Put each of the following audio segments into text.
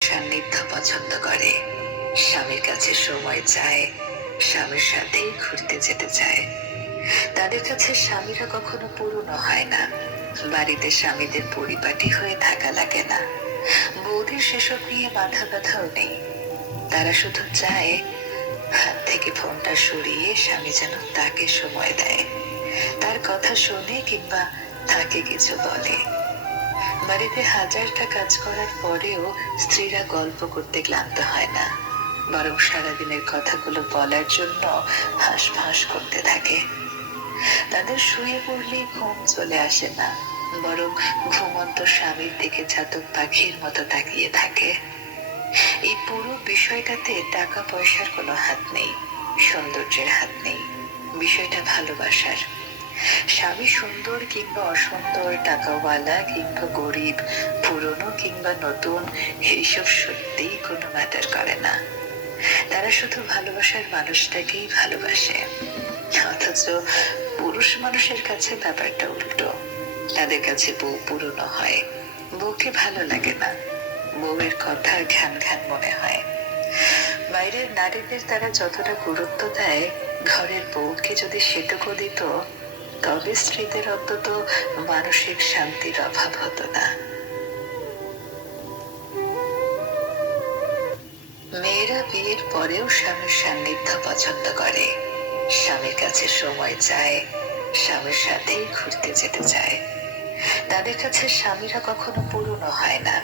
সান্নিধ্য পছন্দ করে, স্বামীর কাছে সময় চায়, স্বামীর সাথেই ঘুরতে যেতে চায়। তাদের কাছে স্বামীরা কখনো পুরনো হয় না, বাড়িতে স্বামীদের পরিপাটি হয়ে থাকা লাগে না, বৌদির সেসব নিয়ে মাথা ব্যথাও নেই। তারা শুধু চায় হাত থেকে ফোনটা সরিয়ে স্বামী যেন তাকে সময় দেয়, তার কথা শোনে কিংবা তাকে কিছু বলে। বাড়িতে হাজারটা কাজ করার পরেও স্ত্রীরা গল্প করতে ক্লান্ত হয় না, বরং সারাদিনের কথাগুলো বলার জন্য হাঁসফাঁস করতে থাকে। তাদের শুয়ে পড়লেই ঘুম চলে আসে না, বরং ঘুমন্ত স্বামীর দিকে চাতক পাখির মতো তাকিয়ে থাকে। এই পুরো বিষয়টাতে টাকা পয়সার কোনো হাত নেই, সৌন্দর্যের হাত নেই, বিষয়টা ভালোবাসার। স্বামী সুন্দর কিংবা অসুন্দর, টাকাওয়ালা কিংবা গরিব, পুরনো কিংবা নতুন, এইসব সত্যিই কোনো ম্যাটার করে না। তারা শুধু ভালোবাসার মানুষটাকেই ভালোবাসে। অথচ পুরুষ মানুষের কাছে ব্যাপারটা উল্টো। তাদের কাছে বউ পুরনো হয়, বউকে ভালো লাগে না, বউয়ের কথা ঘ্যান ঘ্যান মনে হয়। বাইরের নারীদের তারা যতটা গুরুত্ব দেয়, ঘরের বউকে যদি সেটুকু দিত, তবে স্ত্রীদের অন্তত মানসিক শান্তির অভাব হতো না। মেয়েরা বিয়ের পরেও স্বামীর সান্নিধ্য পছন্দ করে, স্বামীর কাছে সময় চায়, স্বামীর সাথেই ঘুরতে যেতে চায়। তাদের কাছে স্বামীরা কখনো পুরনো হয় না,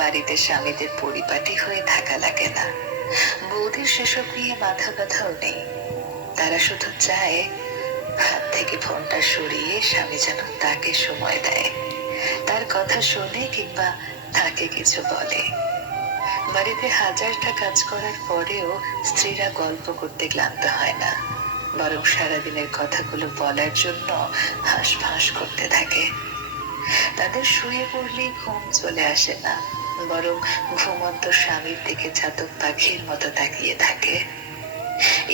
বাড়িতে স্বামীদের পরিপাটি হয়ে থাকা লাগে না, বৌদির সেসব নিয়ে মাথা ব্যথাও নেই। তারা শুধু চায় হাত থেকে ফোনটা সরিয়ে স্বামী যেন তাকে সময় দেয়, তার কথা শোনে কিংবা তাকে কিছু বলে। বাড়িতে হাজারটা কাজ করার পরেও স্ত্রীরা গল্প করতে ক্লান্ত হয় না, বরং সারাদিনের কথাগুলো বলার জন্য হাঁসফাঁস করতে থাকে। তাদের শুয়ে পড়লেই ঘুম চলে আসে না, বরং ঘুমন্ত স্বামীর দিকে চাতক পাখির মতো তাকিয়ে থাকে।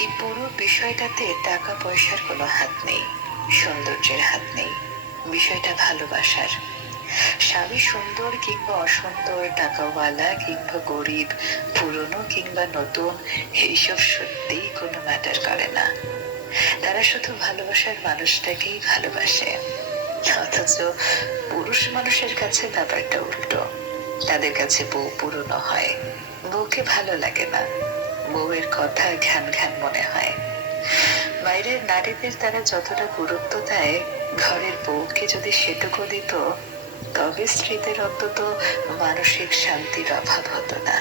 এই পুরো বিষয়টাতে টাকা পয়সার কোনো হাত নেই, সৌন্দর্যের হাত নেই, বিষয়টা ভালোবাসার। স্বামী সুন্দর কিংবা অসুন্দর, টাকাওয়ালা কিংবা গরিব, পুরনো কিংবা নতুন, এইসব সত্যিই কোনো ম্যাটার করে না। তারা শুধু ভালোবাসার মানুষটাকেই ভালোবাসে। অথচ পুরুষ মানুষের কাছে ব্যাপারটা উল্টো। তাদের কাছে বউ পুরনো হয়, বউকে ভালো লাগে না, বউয়ের কথা ঘ্যান ঘ্যান মনে হয়। বাইরের নারীদের তারা যতটা গুরুত্ব দেয়, ঘরের বউকে যদি সেটুকু দিত, তবে স্ত্রীদের অন্তত মানসিক শান্তির অভাব হতো না।